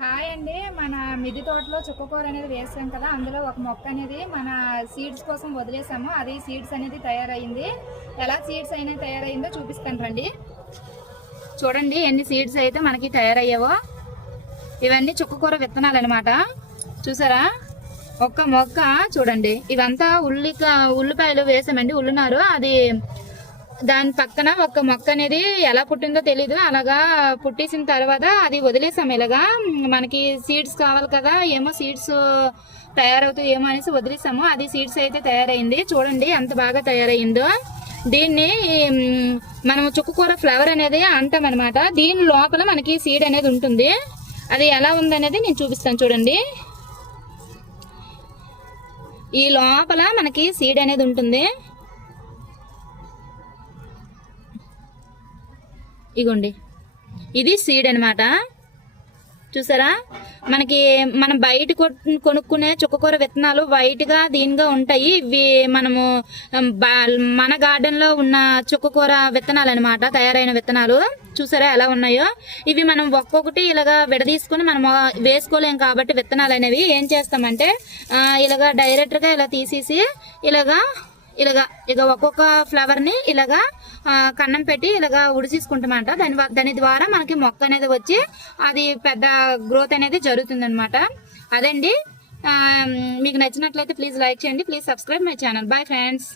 Hi అండి. మన మిద్దె తోటలో చుక్కకూర అనేది వేసాం కదా, అందులో ఒక మొక్క అనేది మన సీడ్స్ కోసం వదిలేసాము. అది సీడ్స్ అనేది తయారైంది. ఎలా సీడ్స్ అయినా తయారైందో చూపిస్తాను రండి. చూడండి ఎన్ని సీడ్స్ అయితే మనకి తయారయ్యావో. ఇవన్నీ చుక్కకూర విత్తనాలు అనమాట. చూసారా, ఒక్క మొక్క చూడండి. ఇవంతా ఉల్లిపాయలు వేసామండి, ఉల్లినారు. అది దాని పక్కన ఒక మొక్క అనేది ఎలా పుట్టిందో తెలీదు. అలాగా పుట్టేసిన తర్వాత అది వదిలేసాము. ఇలాగా మనకి సీడ్స్ కావాలి కదా, ఏమో సీడ్స్ తయారవుతాయి ఏమో అనేసి వదిలేసాము. అది సీడ్స్ అయితే తయారైంది. చూడండి ఎంత బాగా తయారైందో. దీన్ని మనం చుక్కకూర ఫ్లవర్ అనేది అంటాం అనమాట. దీని లోపల మనకి సీడ్ అనేది ఉంటుంది. అది ఎలా ఉందనేది నేను చూపిస్తాను చూడండి. ఈ లోపల మనకి సీడ్ అనేది ఉంటుంది. ఇగోండి, ఇది సీడ్ అనమాట. చూసారా, మనం బయట కొనుక్కునే చుక్కకూర విత్తనాలు వైట్ గా దీనిగా ఉంటాయి. ఇవి మనము మన గార్డెన్ లో ఉన్న చుక్కకూర విత్తనాలు అనమాట, తయారైన విత్తనాలు. చూసారా ఎలా ఉన్నాయో. ఇవి మనం ఒక్కొక్కటి ఇలాగా విడదీసుకుని మనం వేసుకోలేం కాబట్టి విత్తనాలు అనేవి ఏం చేస్తామంటే ఇలాగా డైరెక్ట్ గా ఇలా తీసేసి ఇలాగా ఒక్కొక్క ఫ్లవర్ ని ఇలాగా కన్నం పెట్టి ఇలాగా ఉడిచేసుకుంటామంట. దాని ద్వారా మనకి మొక్క అనేది వచ్చి అది పెద్ద గ్రోత్ అనేది జరుగుతుంది అనమాట. అదండి. మీకు నచ్చినట్లయితే ప్లీజ్ లైక్ చేయండి, please subscribe my channel. Bye friends.